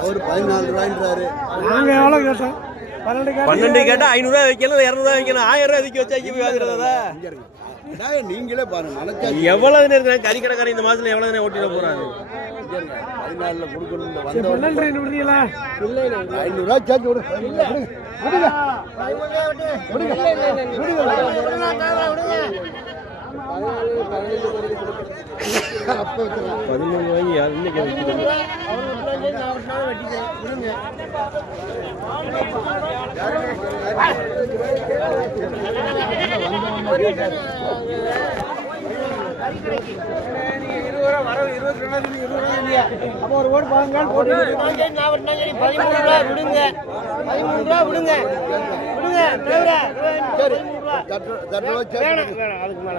அவர் 14 ரூபாய்ன்றாரு. நாங்க எவ்வளவு கேட்டோம்? 12 கேட்டா 500 ரூபாய் வைக்கணும், 200 ரூபாய் வைக்கணும், 1000 ரூபாய் அதுக்கு வச்சா வாங்குறதா? நீங்களே பாருங்க. எவ்வளவு நேரம் கறி கடைக்காரன் இந்த மாசத்துல எவ்வளவு நேரம் ஓட்டிட போறாரு? 14 கொடுக்கணும். 500 ரூபாய் சேர்த்து விடு. ஒரு ஓடு பாருங்க. 13 ரூபா விடுங்க. 13 ரூபா விடுங்க. விடுங்க. சரி. வேணாம், அதுக்கு மேல